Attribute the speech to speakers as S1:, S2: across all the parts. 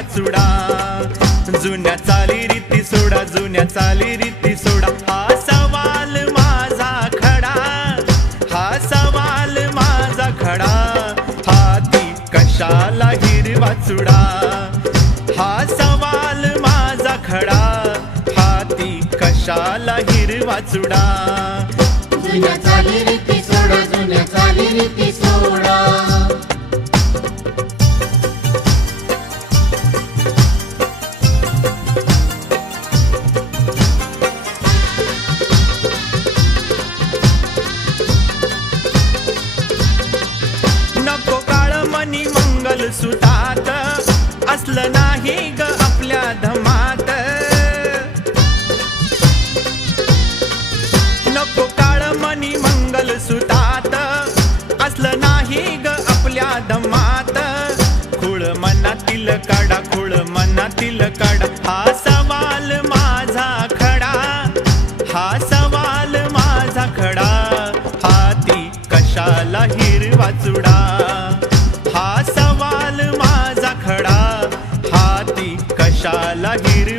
S1: वाचुडा. चुडा जुन्या चाली रीती सोडा जुन्या चाली रीती सोडा. हा सवाल माझा खडा. हा सवाल माझा खडा. हाती कशाला हिरवा चुडा हा सवाल माझा खडा. हाती कशाला हिरवा चुडा
S2: जुन्या चाली रीती सोडा जुन्या चाली रीती सोडा.
S1: असलं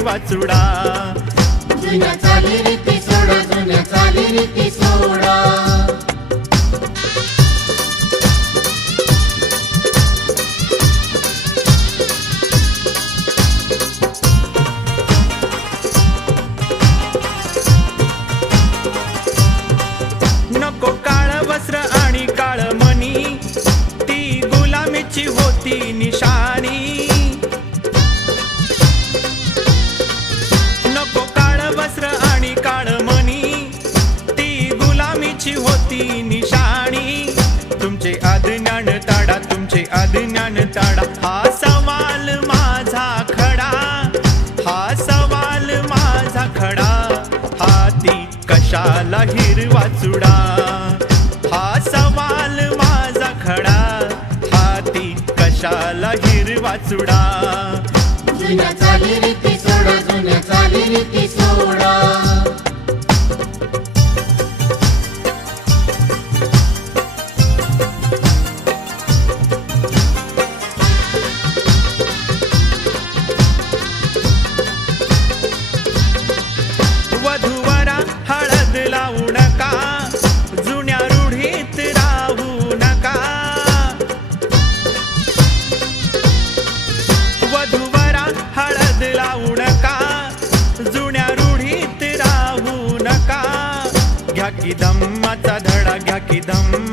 S1: वाचुडा.
S2: जुन्या चाली रीती सोडा जुन्या चाली रीती सोडा.
S1: हिरवा चुडा हा सवाल माझा खडा. हाती कशाला हिरवा चुडा?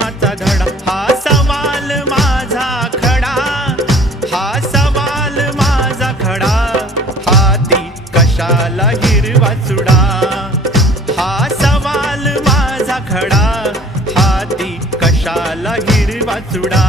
S1: धम्माचा धडा. हा सवाल माझा खडा. हा सवाल माझा खडा. हाती कशाला हिरवा चुडा हा सवाल माझा खडा. हाती कशाला हिरवा चुडा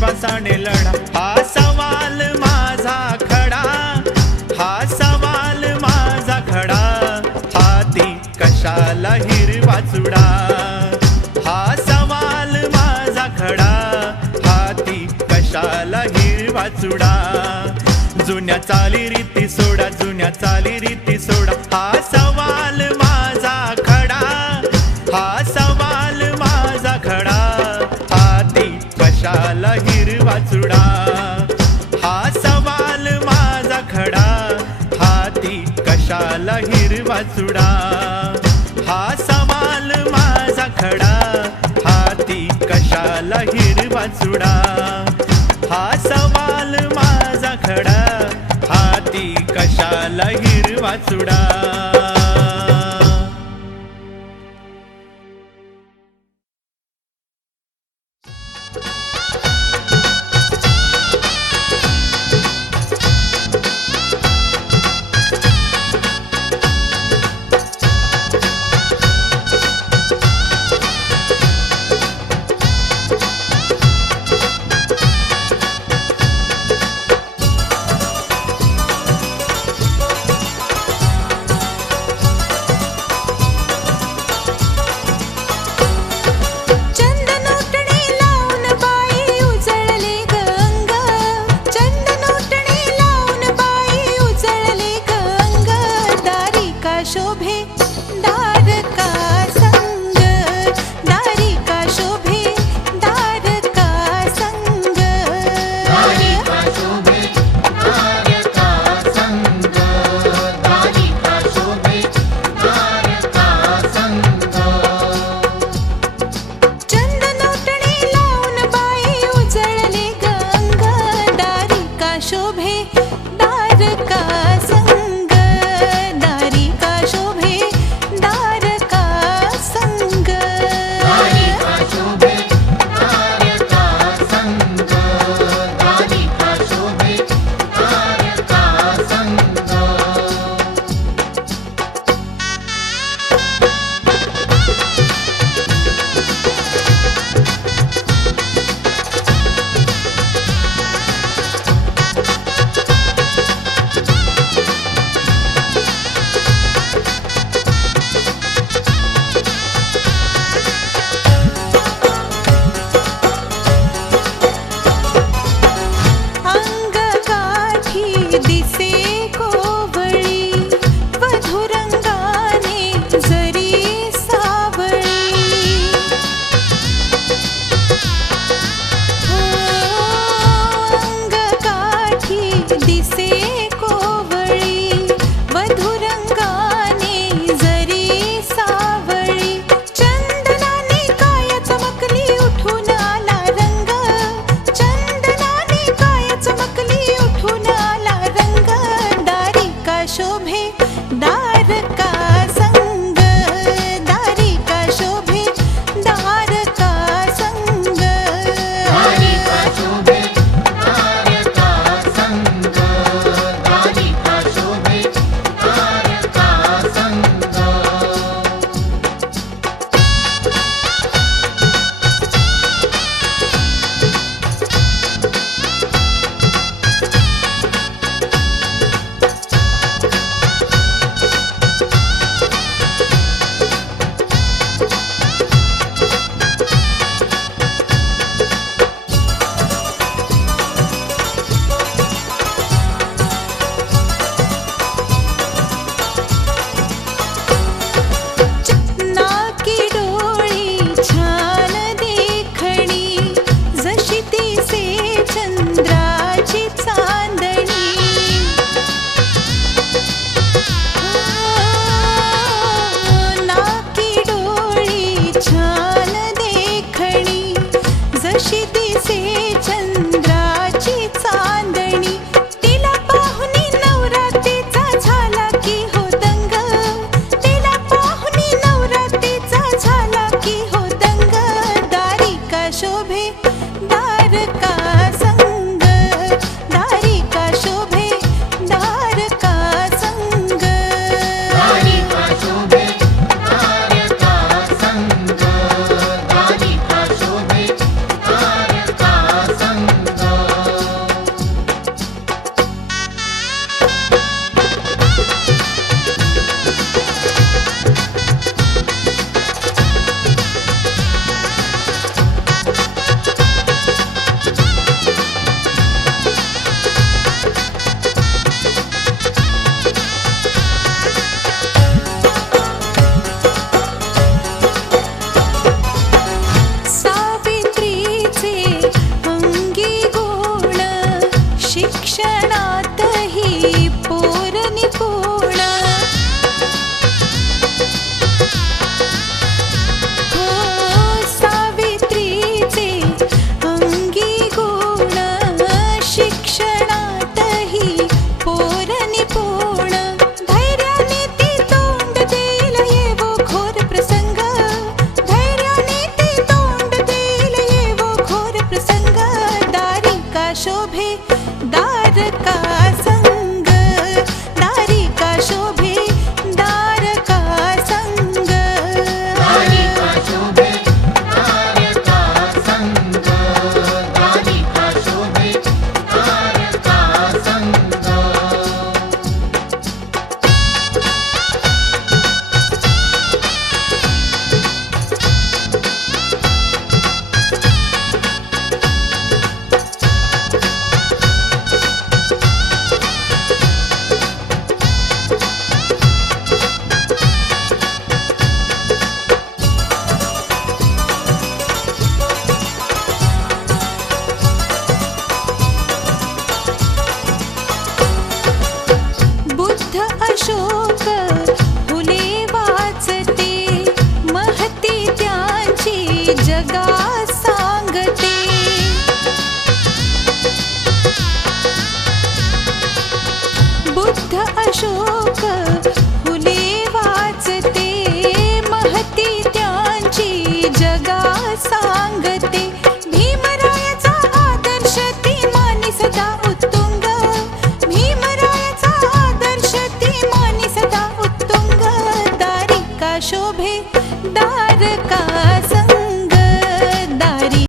S1: विश्वासाने लढा. हा सवाल माझा खडा. हा सवाल माझा खडा. हाती कशाला हिरवा चुडा हा सवाल माझा खडा. हाती कशाला हिरवा चुडा जुन्या चाली रीती सोडा जुन्या चाली रीती सोडा. हा सवाल झाला हिरवा चुडा हा सवाल माझा खडा. हाती कशाला हिरवा चुडा हा सवाल माझा खडा. हाती कशाला हिरवा चुडा